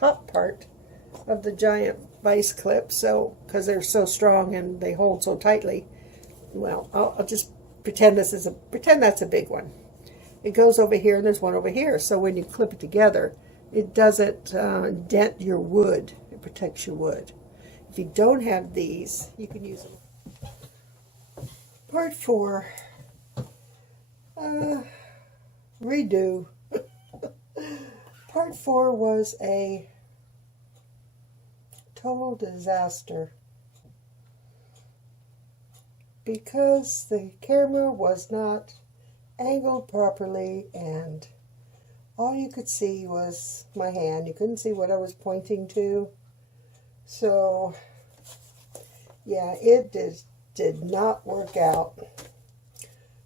top part of the giant vice clip, so because they're so strong and they hold so tightly. Well, I'll just pretend that's a big one. It goes over here and there's one over here, so when you clip it together, it doesn't dent your wood. It protects your wood. If you don't have these, you can use them. Part 4. Redo. Part 4 was a total disaster because the camera was not angled properly and all you could see was my hand. You couldn't see what I was pointing to. So yeah, it did not work out.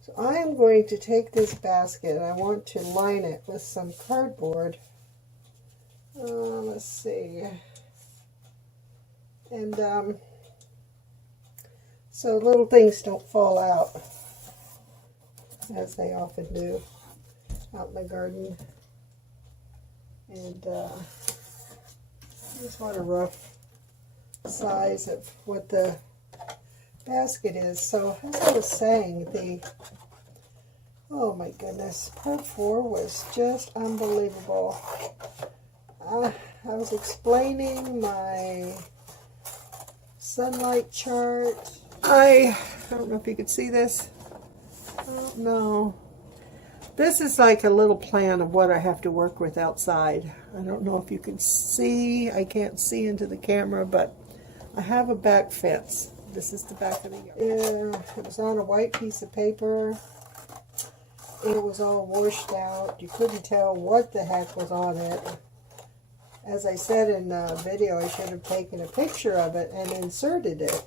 So I am going to take this basket and I want to line it with some cardboard. Let's see. And so little things don't fall out, as they often do out in the garden. And just want a rough size of what the basket is. So as I was saying, oh my goodness, part 4 was just unbelievable. I was explaining my sunlight chart. I don't know if you could see this. I don't know. This is like a little plan of what I have to work with outside. I don't know if you can see. I can't see into the camera, but I have a back fence. This is the back of the yard. Yeah, it was on a white piece of paper. It was all washed out. You couldn't tell what the heck was on it. As I said in the video, I should have taken a picture of it and inserted it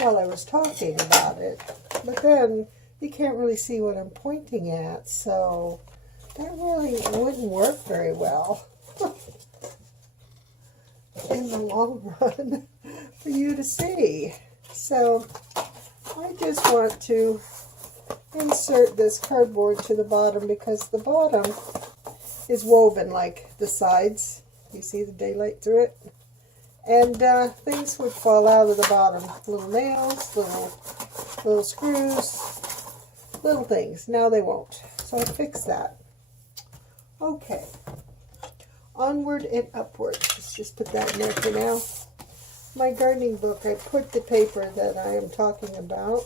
while I was talking about it. But then you can't really see what I'm pointing at, so that really wouldn't work very well in the long run for you to see. So I just want to insert this cardboard to the bottom because the bottom is woven like the sides. You see the daylight through it? And things would fall out of the bottom. Little nails, little screws, little things. Now they won't. So I fixed that. Okay. Onward and upward. Let's just put that in there for now. My gardening book, I put the paper that I am talking about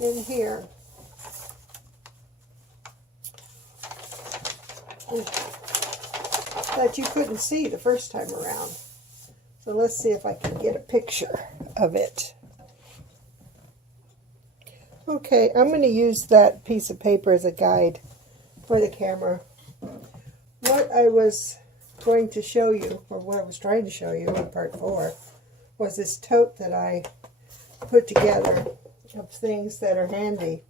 in here. That you couldn't see the first time around. So let's see if I can get a picture of it. Okay, I'm going to use that piece of paper as a guide for the camera. What I was going to show you, or what I was trying to show you in part 4, was this tote that I put together of things that are handy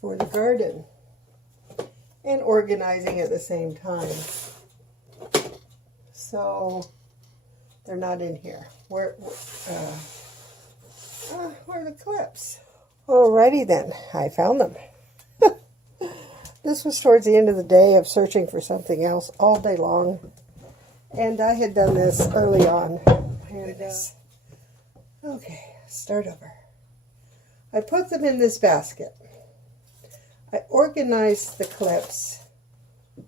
for the garden and organizing at the same time. So they're not in here. Where are the clips? Alrighty then, I found them. This was towards the end of the day of searching for something else all day long. And I had done this early on. And, okay, start over. I put them in this basket. I organized the clips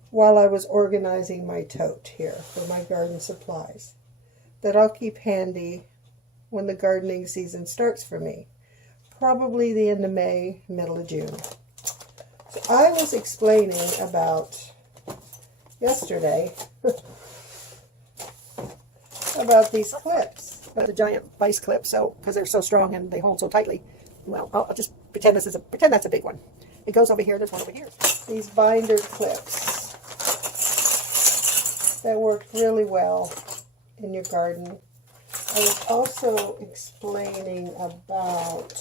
while I was organizing my tote here for my garden supplies that I'll keep handy when the gardening season starts for me. Probably the end of May, middle of June. So I was explaining about yesterday about these clips, about the giant vice clips, so because they're so strong and they hold so tightly. Well, I'll just pretend that's a big one. It goes over here. There's one over here. These binder clips that worked really well in your garden. I was also explaining about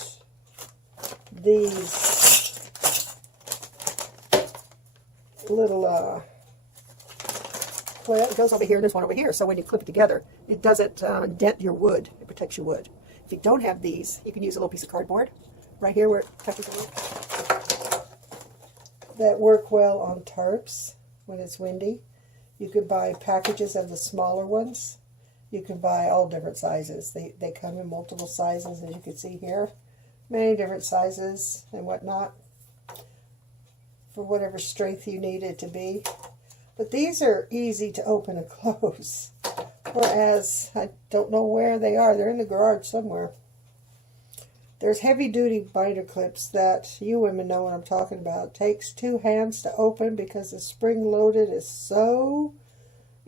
these little clips. It goes over here. There's one over here. So when you clip it together, it doesn't dent your wood. It protects your wood. If you don't have these, you can use a little piece of cardboard right here where it touches the wood. That work well on tarps when it's windy. You could buy packages of the smaller ones. You can buy all different sizes. They come in multiple sizes, as you can see here. Many different sizes and whatnot, for whatever strength you need it to be. But these are easy to open and close. Whereas, I don't know where they are. They're in the garage somewhere. There's heavy-duty binder clips that you women know what I'm talking about. It takes 2 hands to open because the spring-loaded is so...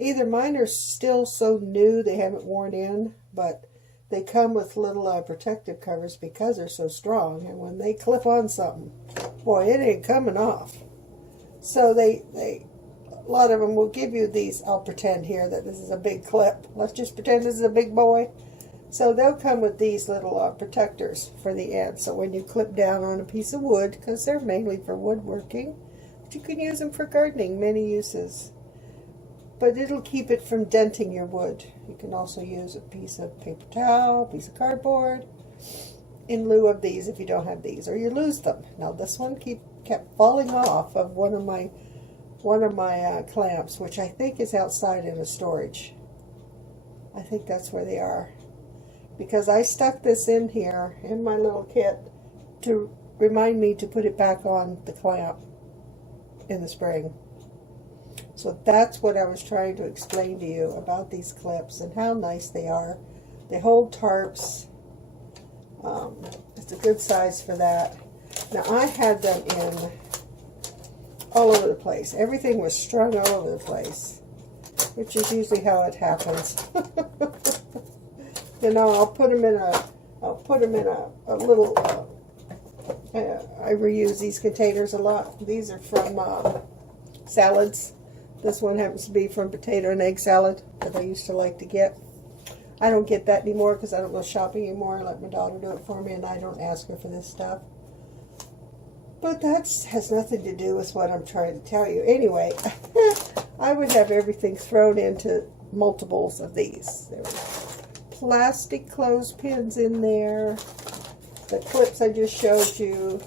Either mine are still so new they haven't worn in, but they come with little protective covers because they're so strong. And when they clip on something, boy, it ain't coming off. So a lot of them will give you these. I'll pretend here that this is a big clip. Let's just pretend this is a big boy. So they'll come with these little protectors for the end. So when you clip down on a piece of wood, because they're mainly for woodworking, but you can use them for gardening, many uses. But it'll keep it from denting your wood. You can also use a piece of paper towel, a piece of cardboard, in lieu of these if you don't have these, or you lose them. Now this one kept falling off of one of my clamps, which I think is outside in a storage. I think that's where they are. Because I stuck this in here, in my little kit, to remind me to put it back on the clamp in the spring. So that's what I was trying to explain to you about these clips and how nice they are. They hold tarps. It's a good size for that. Now I had them in all over the place. Everything was strung all over the place, which is usually how it happens. You know, I'll put them in a little, I reuse these containers a lot. These are from salads. This one happens to be from potato and egg salad that I used to like to get. I don't get that anymore because I don't go shopping anymore. I let my daughter do it for me, and I don't ask her for this stuff. But that has nothing to do with what I'm trying to tell you. Anyway, I would have everything thrown into multiples of these. There were plastic clothespins in there. The clips I just showed you.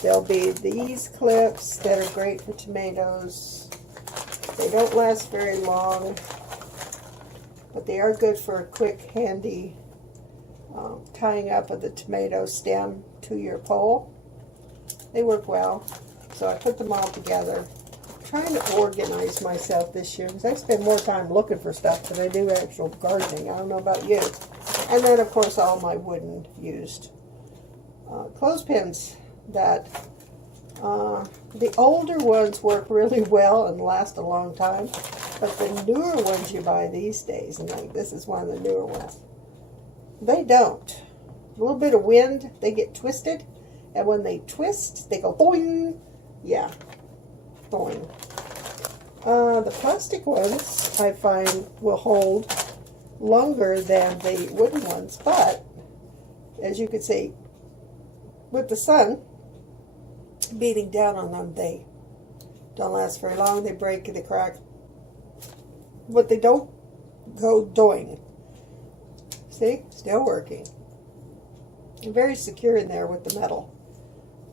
There'll be these clips that are great for tomatoes. They don't last very long, but they are good for a quick, handy tying up of the tomato stem to your pole. They work well, so I put them all together. I'm trying to organize myself this year because I spend more time looking for stuff than I do actual gardening. I don't know about you. And then, of course, all my wooden used clothespins that... the older ones work really well and last a long time, but the newer ones you buy these days, and like this is one of the newer ones, they don't. A little bit of wind, they get twisted, and when they twist, they go boing. Yeah, boing. The plastic ones, I find, will hold longer than the wooden ones, but as you can see, with the sun beating down on them, they don't last very long. They break, they crack, but they don't go doing. See, still working. Very secure in there with the metal,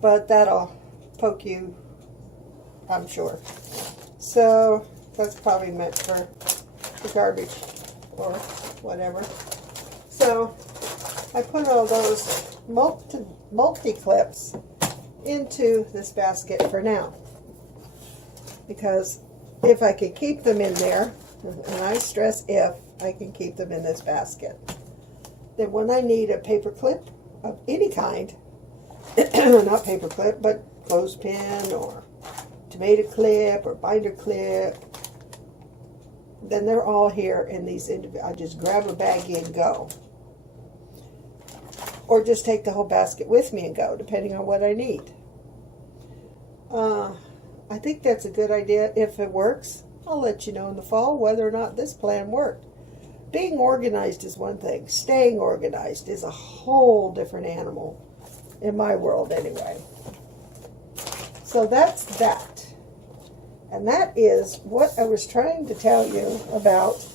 but that'll poke you, I'm sure. So that's probably meant for the garbage or whatever. So I put all those multi-clips into this basket for now, because if I can keep them in there, and I stress if I can keep them in this basket, then when I need a paper clip of any kind, not paper clip, but clothespin or tomato clip or binder clip, then they're all here in these I just grab a baggie and go. Or just take the whole basket with me and go, depending on what I need. I think that's a good idea. If it works, I'll let you know in the fall whether or not this plan worked. Being organized is one thing. Staying organized is a whole different animal, in my world anyway. So that's that. And that is what I was trying to tell you about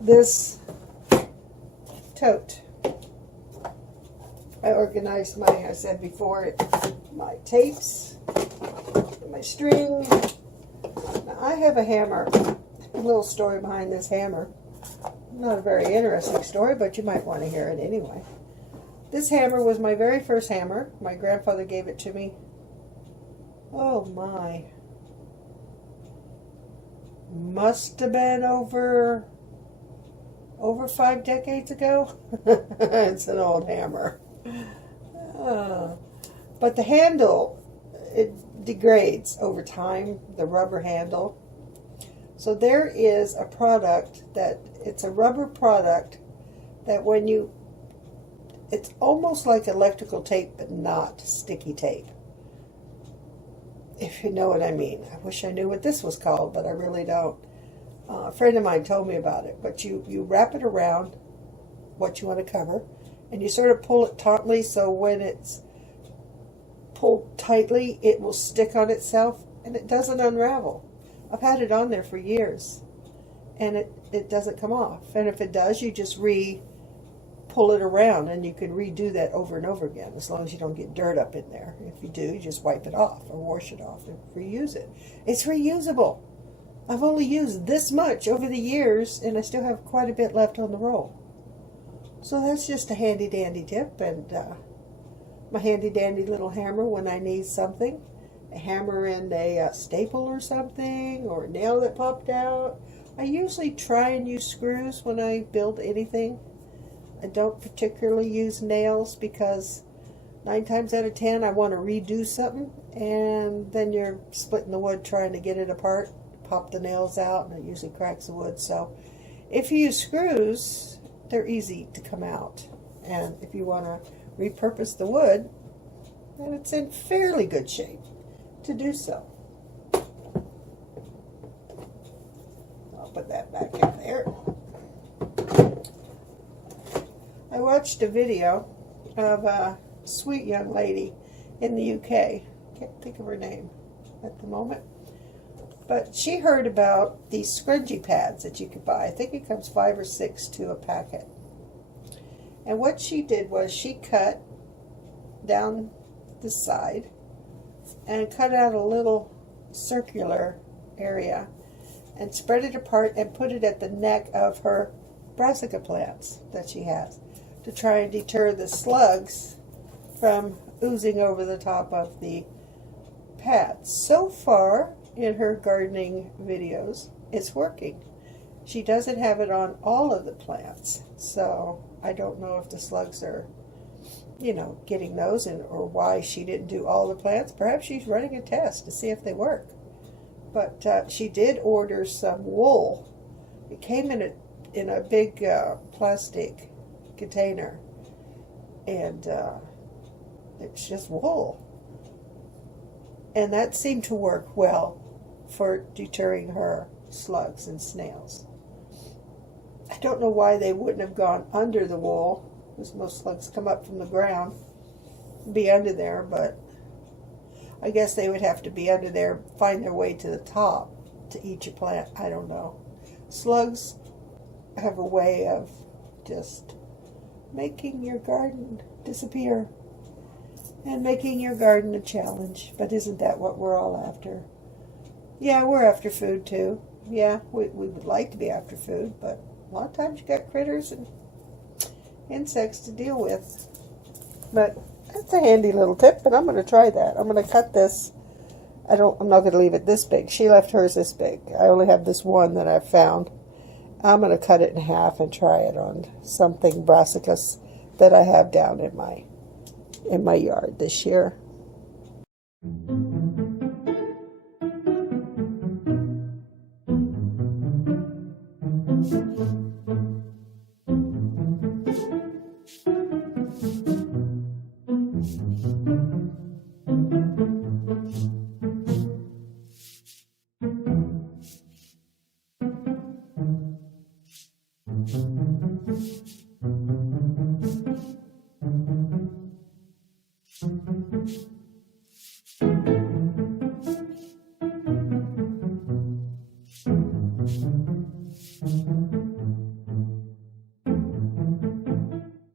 this tote. I organized I said before, my tapes, my string, I have a hammer. A little story behind this hammer. Not a very interesting story, but you might want to hear it anyway. This hammer was my very first hammer. My grandfather gave it to me. Oh my. Must have been over 5 decades ago. It's an old hammer. But the handle, it degrades over time, the rubber handle. So there is a product that, it's a rubber product that when you, it's almost like electrical tape, but not sticky tape. If you know what I mean. I wish I knew what this was called, but I really don't. A friend of mine told me about it. But you wrap it around what you want to cover, and you sort of pull it tautly, so when it's pulled tightly, it will stick on itself, and it doesn't unravel. I've had it on there for years, and it doesn't come off. And if it does, you just pull it around, and you can redo that over and over again, as long as you don't get dirt up in there. If you do, you just wipe it off or wash it off and reuse it. It's reusable. I've only used this much over the years, and I still have quite a bit left on the roll. So that's just a handy dandy tip, and my handy dandy little hammer when I need something. A hammer and a staple or something, or a nail that popped out. I usually try and use screws when I build anything. I don't particularly use nails because 9 times out of 10 I want to redo something, and then you're splitting the wood trying to get it apart, pop the nails out, and it usually cracks the wood. So if you use screws, they're easy to come out, and if you want to repurpose the wood, then it's in fairly good shape to do so. I'll put that back in there. I watched a video of a sweet young lady in the UK. Can't think of her name at the moment. But she heard about these scrunchie pads that you could buy. I think it comes 5 or 6 to a packet. And what she did was she cut down the side and cut out a little circular area and spread it apart and put it at the neck of her brassica plants that she has, to try and deter the slugs from oozing over the top of the pads. So far in her gardening videos, it's working. She doesn't have it on all of the plants, so I don't know if the slugs are, getting those, or why she didn't do all the plants. Perhaps she's running a test to see if they work. But she did order some wool. It came in a big plastic container, and it's just wool, and that seemed to work well for deterring her slugs and snails. I don't know why they wouldn't have gone under the wool, because most slugs come up from the ground, be under there, but I guess they would have to be under there, find their way to the top to eat your plant. I don't know. Slugs have a way of just making your garden disappear and making your garden a challenge. But isn't that what we're all after? Yeah, we're after food too. Yeah, we would like to be after food, but a lot of times you got critters and insects to deal with. But that's a handy little tip, and I'm going to try that. I'm going to cut this. I'm not going to leave it this big. She left hers this big. I only have this one that I've found. I'm going to cut it in half and try it on something brassicas that I have down in my yard this year.